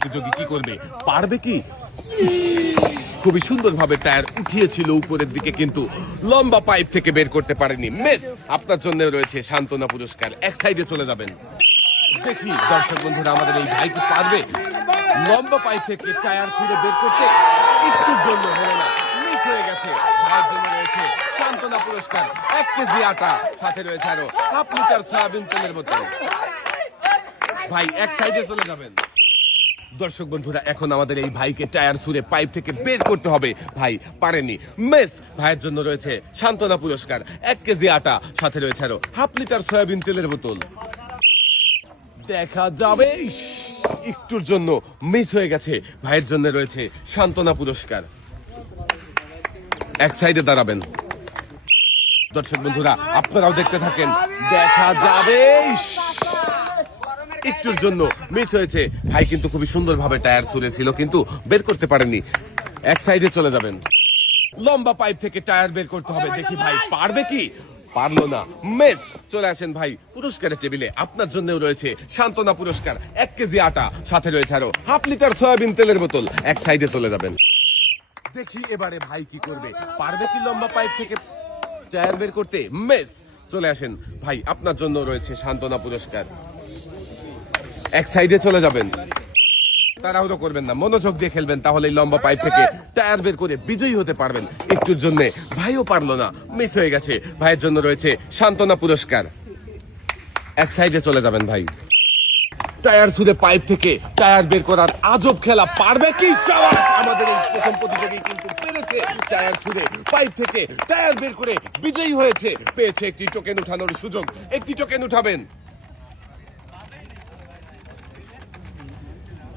প্রতিযোগী কি করবে, পারবে কি? খুবই সুন্দরভাবে টায়ার উঠিয়েছিল উপরের দিকে, কিন্তু লম্বা পাইপ থেকে বের করতে পারেনি। মিস, আপনার জন্য রয়েছে সান্ত্বনা পুরস্কার। এক সাইডে চলে যাবেন। দেখি দর্শক বন্ধুরা, আমাদের এই ভাই কি পারবে লম্বা পাইপ থেকে টায়ার ছিঁড়ে বের করতে? একটুর জন্য হলো না, মিস হয়ে গেছে। ভাইয়ের জন্য রয়েছে সান্ত্বনা পুরস্কার 1 কেজি আটা, সাথে রয়েছে আরো হাফ লিটার সয়াবিন তেলের বোতল। ভাই এক সাইডে চলে যাবেন। দর্শক বন্ধুরা, এখন আমাদের এই ভাইকে টায়ার ছুঁড়ে পাইপ থেকে বের করতে হবে। ভাই পারেনি, মিস। ভাইয়ের জন্য রয়েছে সান্ত্বনা পুরস্কার 1 কেজি আটা, সাথে রয়েছে আরো হাফ লিটার সয়াবিন তেলের বোতল। দেখা যাবে, একটুর জন্য মিস হয়ে গেছে। ভাইয়ের জন্য রয়েছে সান্ত্বনা পুরস্কার। এক সাইডে দাঁড়াবেন। দর্শক বন্ধুরা, আপনারাও দেখতে থাকেন। দেখা যাবে, একটুর জন্য মিস হয়েছে। ভাই কিন্তু খুবই সুন্দরভাবে টায়ার ছুঁড়েছিল, কিন্তু বের করতে পারেনি। এক সাইডে চলে যাবেন। লম্বা পাইপ থেকে টায়ার বের করতে হবে। দেখি ভাই পারবে কি? পারলো না, মিস। চলে আসেন ভাই পুরস্কারের টেবিলে। আপনার জন্য রয়েছে সান্ত্বনা পুরস্কার 1 কেজি আটা, সাথে রয়েছে আরো হাফ লিটার সয়াবিন তেলের বোতল। এক সাইডে চলে যাবেন। দেখি এবারে ভাই কি করবে, পারবে কি লম্বা পাইপ থেকে টায়ার বের করতে? মিস। চলে আসেন ভাই, আপনার জন্য রয়েছে সান্ত্বনা পুরস্কার। এক সাইডে চলে যাবেন। তাড়াহুড়ো করবেন না, মনোযোগ দিয়ে খেলবেন, তাহলে লম্বা পাইপ থেকে টায়ার বের করে বিজয়ী হতে পারবেন। একটুর জন্য ভাইও পারলো না, মিস হয়ে গেছে। ভাইয়ের জন্য রয়েছে সান্ত্বনা পুরস্কার। এক সাইডে চলে যাবেন ভাই। টায়ার ছুঁড়ে পাইপ থেকে টায়ার বের করার আজব খেলা, পারবে কি? সাবাস! আমাদের এই প্রথম প্রতিযোগী কিন্তু পেরেছে। টায়ার ছুঁড়ে পাইপ থেকে টায়ার বের করে বিজয়ী হয়েছে, পেয়েছে একটি টোকেন উঠানোর সুযোগ। একটি টোকেন উঠাবেন।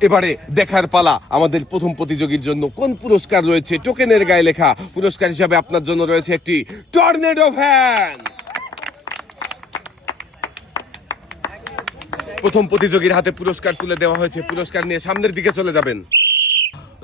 এবারে দেখার পালা, আমাদের প্রথম প্রতিযোগীর জন্য কোন পুরস্কার রয়েছে। টোকেনের গায়ে লেখা পুরস্কার হিসাবে আপনার জন্য রয়েছে একটি টর্নেডো ফ্যান। প্রথম প্রতিযোগীর হাতে পুরস্কার তুলে দেওয়া হয়েছে। পুরস্কার নিয়ে সামনের দিকে চলে যাবেন।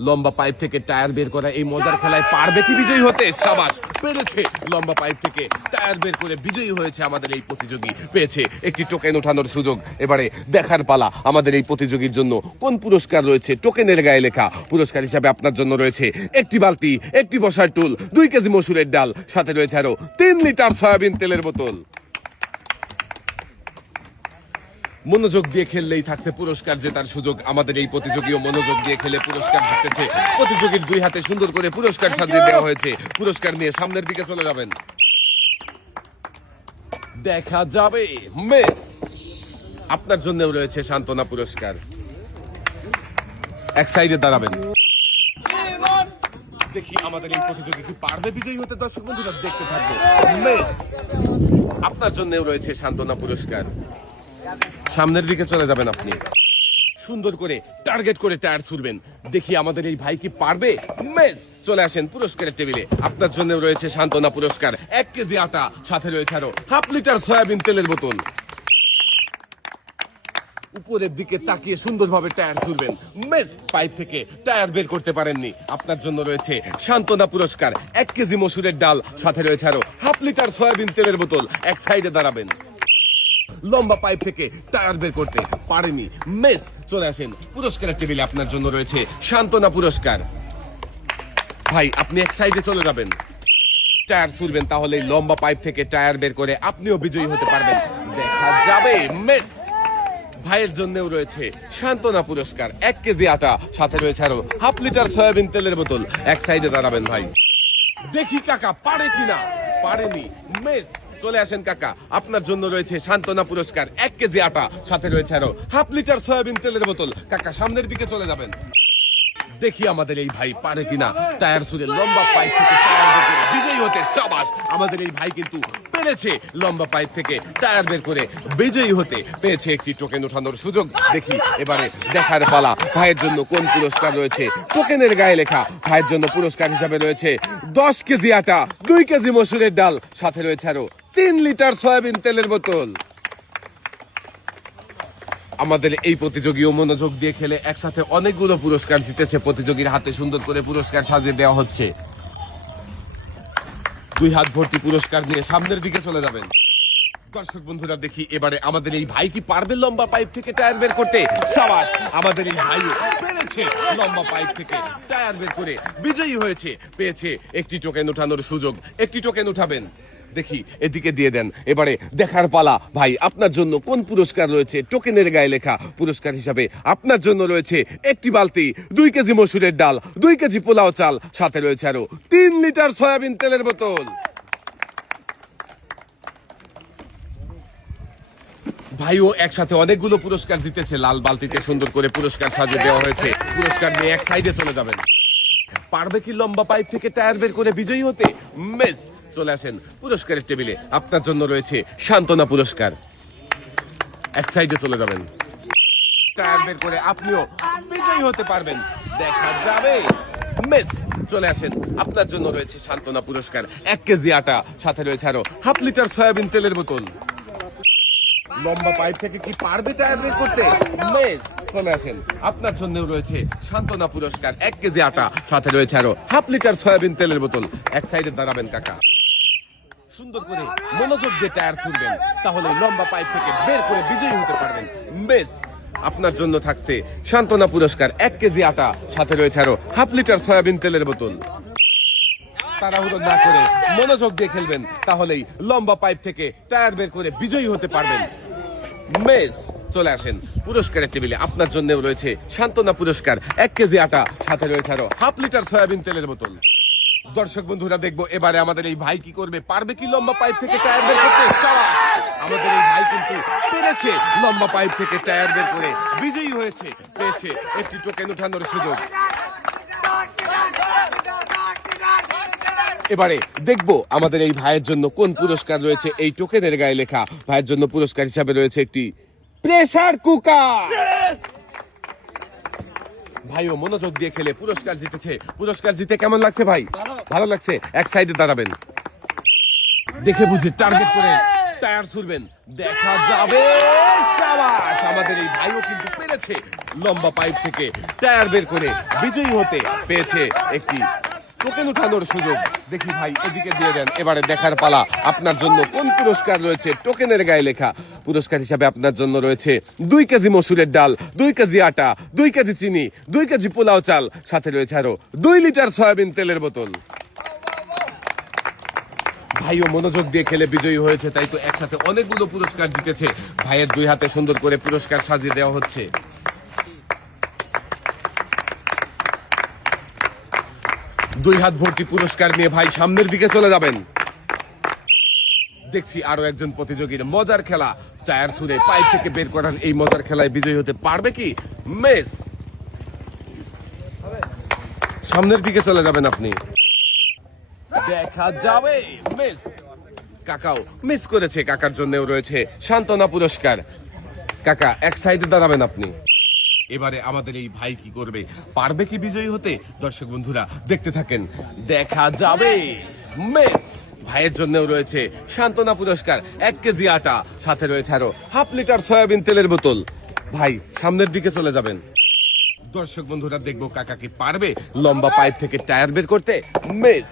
লম্বা পাইপ থেকে টায়ার বের করা এই মজার খেলায় পারবে কি বিজয়ী হতে? সাবাস, পেরেছে। লম্বা পাইপ থেকে টায়ার বের করে বিজয়ী হয়েছে আমাদের এই প্রতিযোগী, পেয়েছে একটি টোকেন ওঠানোর সুযোগ। এবারে দেখার পালা, আমাদের এই প্রতিযোগীর জন্য কোন পুরস্কার রয়েছে। টোকেনের গায়ে লেখা পুরস্কার হিসাবে আপনার জন্য রয়েছে একটি বালতি, একটি বসার টুল, 2 কেজি মসুরের ডাল, সাথে রয়েছে আরো 3 লিটার সয়াবিন তেলের বোতল। মনোযোগ দিয়ে খেললেই থাকছে পুরস্কার জেতার সুযোগ। আমাদের এই প্রতিযোগীও মনোযোগ দিয়ে খেলে পুরস্কার জিতেছে। প্রতিযোগীর 2 হাতে সুন্দর করে পুরস্কার সাজিয়ে দেওয়া হয়েছে। পুরস্কার নিয়ে সামনের দিকে চলে যাবেন। দেখা যাবে, মিস। আপনার জন্য রয়েছে সান্ত্বনা পুরস্কার। এক সাইডে দাঁড়াবেন। দেখি আমাদের এই প্রতিযোগী কি পারবে বিজয়ী হতে? দর্শক বন্ধুরা দেখতে থাকবে। মিস। আপনার জন্য রয়েছে সান্ত্বনা পুরস্কার। সামনের দিকে চলে যাবেন আপনি। সুন্দর করে টার্গেট করে টায়ার ছুড়বেন। দেখি আমাদের এই ভাই কি পারবে? মিস। চলে আসেন পুরস্কারের টেবিলে। আপনার জন্য রয়েছে সান্ত্বনা পুরস্কার 1 কেজি আটা, সাথে রয়েছে আরো হাফ লিটার সয়াবিন তেলের বোতল। উপরের দিকে তাকিয়ে সুন্দরভাবে টায়ার ছুড়বেন। মিস। পাইপ থেকে টায়ার বের করতে পারেননি। আপনার জন্য রয়েছে সান্ত্বনা পুরস্কার 1 কেজি মসুরের ডাল, সাথে রয়েছে আরো হাফ লিটার সয়াবিন তেলের বোতল। এক সাইডে দাঁড়াবেন। লম্বা পাইপ থেকে টায়ার বের করতে পারেনি, মিস। চলে আসেন পুরস্কারের টেবিলে। আপনার জন্য রয়েছে সান্ত্বনা পুরস্কার। ভাই আপনি এক সাইডে চলে যাবেন। টায়ার ছুড়বেন, তাহলে লম্বা পাইপ থেকে টায়ার বের করে আপনিও বিজয়ী হতে পারবেন। দেখা যাবে, মিস। ভাইয়ের জন্যও রয়েছে সান্ত্বনা পুরস্কার 1 কেজি আটা, সাথে রয়েছে আরো হাফ লিটার সয়াবিন তেলের বোতল। এক সাইডে দাঁড়াবেন ভাই। দেখি কাকা পারে কিনা। পারেনি, মিস। চলে আসেন কাকা, আপনার জন্য রয়েছে সান্ত্বনা পুরস্কার 1 কেজি আটা, সাথে রয়েছে আরো হাফ লিটার সয়াবিন তেলের বোতল। কাকা সামনের দিকে চলে যাবেন। দেখি আমাদের এই ভাই পারে কিনা টায়ার ছুঁড়ে লম্বা পাইপ থেকে টায়ার বের করে বিজয়ী হতে। সাবাস, আমাদের এই ভাই কিন্তু পেরেছে লম্বা পাইপ থেকে টায়ার বের করে বিজয়ী হতে, পেয়েছে একটি টোকেন ওঠানোর সুযোগ। দেখি এবারে দেখার পালা, ভাইয়ের জন্য কোন পুরস্কার রয়েছে। টোকেনের গায়ে লেখা ভাইয়ের জন্য পুরস্কার হিসাবে রয়েছে 10 কেজি আটা, 2 কেজি মসুরের ডাল, সাথে রয়েছে আরো 3 লিটার সয়াবিন তেলের বোতল। আমাদের এই প্রতিযোগীও মনোযোগ দিয়ে খেলে একসাথে অনেকগুলো পুরস্কার জিতেছে। প্রতিযোগীর হাতে সুন্দর করে পুরস্কার সাজিয়ে দেওয়া হচ্ছে। 2 হাত ভর্তি পুরস্কার নিয়ে সামনের দিকে চলে যাবেন। দর্শক বন্ধুরা দেখি এবারে আমাদের এই ভাই কি পারবে লম্বা পাইপ থেকে টায়ার বের করতে। সাবাস, আমাদের এই ভাই পেরেছে লম্বা পাইপ থেকে টায়ার বের করে বিজয়ী হয়েছে, পেয়েছে একটি টোকেন উঠানোর সুযোগ। একটি টোকেন উঠাবেন, দেখি এদিকে দিয়ে দেন। এবারে দেখার পালা ভাই, আপনার জন্য কোন পুরস্কার রয়েছে। টোকেনের গায়ে লেখা পুরস্কার হিসাবে আপনার জন্য রয়েছে একটি বালতি, 2 কেজি মসুরের ডাল, 2 কেজি পোলাও চাল, সাথে রয়েছে আরো 3 লিটার সয়াবিন তেলের বোতল। ভাইও একসাথে অনেকগুলো পুরস্কার জিতেছে। লাল বালতিতে সুন্দর করে পুরস্কার সাজিয়ে দেওয়া হয়েছে। পুরস্কার নিয়ে এক সাইডে চলে যাবেন। পারবে কি লম্বা পাইপ থেকে টায়ার বের করে বিজয়ী হতে? মিস, চলে আসেন পুরস্কারের টেবিলে। আপনার জন্য রয়েছে সান্ত্বনা পুরস্কার। এক সাইডে চলে যাবেন। টায়ার বের করে আপনিও বিজয়ী হতে পারবেন, দেখা যাবে। মিস, চলে আসেন, আপনার জন্য রয়েছে সান্ত্বনা পুরস্কার। 1 কেজি আটা, সাথে রয়েছে আরো 1/2 লিটার সয়াবিন তেলের বোতল। লম্বা পাইপ থেকে কি পারবে টায়ার বের করতে? মিস, চলে আসেন, আপনার জন্য রয়েছে সান্ত্বনা পুরস্কার। 1 কেজি আটা, সাথে রয়েছে আরো 1/2 লিটার সয়াবিন তেলের বোতল। এক সাইডে দাঁড়াবেন কাকা, সুন্দর করে মনোযোগ দিয়ে টায়ার ছুড়বেন, তাহলে লম্বা পাইপ থেকে বের করে বিজয়ী হতে পারবেন। মিস, আপনার জন্য থাকছে সান্ত্বনা পুরস্কার। 1 কেজি আটা, সাথে রয়েছে আরো 1/2 লিটার সয়াবিন তেলের বোতল। তাড়াহুড়ো না করে মনোযোগ দিয়ে খেলবেন, তাহলেই লম্বা পাইপ থেকে টায়ার বের করে বিজয়ী হতে পারবেন। মিস, চলে আসেন পুরস্কারের টেবিলে। আপনার জন্য রয়েছে সান্ত্বনা পুরস্কার। 1 কেজি আটা, সাথে রয়েছে আরো 1/2 লিটার সয়াবিন তেলের বোতল। দর্শক বন্ধুরা দেখবো এবারে আমাদের এই ভাই কি করবে। পারবে কি লম্বা পাইপ থেকে টায়ার বের করতে? সাবাস, আমাদের এই ভাই কিন্তু পেরেছে লম্বা পাইপ থেকে টায়ার বের করে বিজয়ী হয়েছে, পেয়েছে একটি টোকেন উঠানোর সুযোগ। এবারে দেখবো আমাদের এই ভাইয়ের জন্য কোন পুরস্কার রয়েছে। এই টোকেনের গায়ে লেখা ভাইয়ের জন্য পুরস্কার হিসাবে রয়েছে একটি প্রেসার কুকার। ভাইও মনোযোগ দিয়ে খেলে পুরস্কার জিতেছে। পুরস্কার জিতে কেমন লাগছে ভাই? ভালো লাগছে। এক সাইডে দাঁড়াবেন, দেখে বুঝে টার্গেট করে টায়ার ছুড়বেন, দেখা যাবে। সাবাস, আমাদের এই ভাইও কিন্তু পেরেছে লম্বা পাইপ থেকে টায়ার বের করে বিজয়ী হতে, পেয়েছে একটি টোকেন উঠানোর সুযোগ। দেখি ভাই এদিকে দিয়ে দেন। এবারে দেখার পালা, আপনার জন্য কোন পুরস্কার রয়েছে। টোকেনের গায়ে লেখা পুরস্কার হিসাবে আপনার জন্য রয়েছে 2 কেজি মসুরের ডাল, 2 কেজি আটা, 2 কেজি চিনি, 2 কেজি পোলাও চাল, সাথে রয়েছে আরো 2 লিটার সয়াবিন তেলের বোতল। ভাইও মনোযোগ দিয়ে খেলে বিজয়ী হয়েছে, তাই তো একসাথে অনেকগুলো পুরস্কার জিতেছে। ভাইয়ের 2 হাতে সুন্দর করে পুরস্কার সাজিয়ে দেওয়া হচ্ছে। দুই হাত ভর্তি পুরস্কার নিয়ে ভাই সামনের দিকে চলে যাবেন। দেখছি আরো একজন প্রতিযোগীর মজার খেলা, টায়ার ছুঁড়ে পাইপ থেকে বের করার এই মজার খেলায় বিজয়ী হতে পারবে কি? মিস, সামনের দিকে চলে যাবেন আপনি, দেখা যাবে। মিস, কাকাও মিস করেছে। কাকার জন্যও রয়েছে সান্ত্বনা পুরস্কার। কাকা এক সাইডে দাঁড়াবেন আপনি। এবারে আমাদের এই ভাই কি করবে, পারবে কি বিজয়ী হতে? দর্শক বন্ধুরা দেখতে থাকেন, দেখা যাবে। মিস, ভাইয়ের জন্যও রয়েছে সান্ত্বনা পুরস্কার। 1 কেজি আটা, সাথে রয়েছে আরো 1/2 লিটার সয়াবিন তেলের বোতল। ভাই সামনের দিকে চলে যাবেন। দর্শক বন্ধুরা দেখবো কাকা কি পারবে লম্বা পাইপ থেকে টায়ার বের করতে। মিস,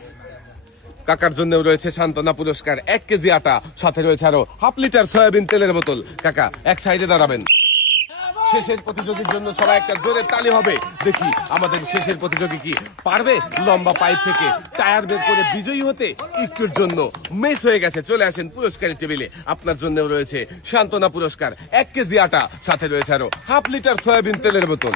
কাকার জন্য রয়েছে সান্ত্বনা পুরস্কার। 1 কেজি আটা, সাথে রয়েছে আরো 1/2 লিটার সয়াবিন তেলের বোতল। কাকা এক সাইডে দাঁড়াবেন। শেষের প্রতিযোগীর জন্য সবাই একটা জোরে তালি হবে। দেখি আমাদের শেষের প্রতিযোগী কি পারবে লম্বা পাইপ থেকে টায়ার বের করে বিজয়ী হতে। একটুর জন্য মিস হয়ে গেছে। চলে আসেন পুরস্কারের টেবিলে। আপনার জন্য রয়েছে সান্ত্বনা পুরস্কার। 1 কেজি আটা, সাথে রয়েছে আরো 1/2 লিটার সয়াবিন তেলের বোতল।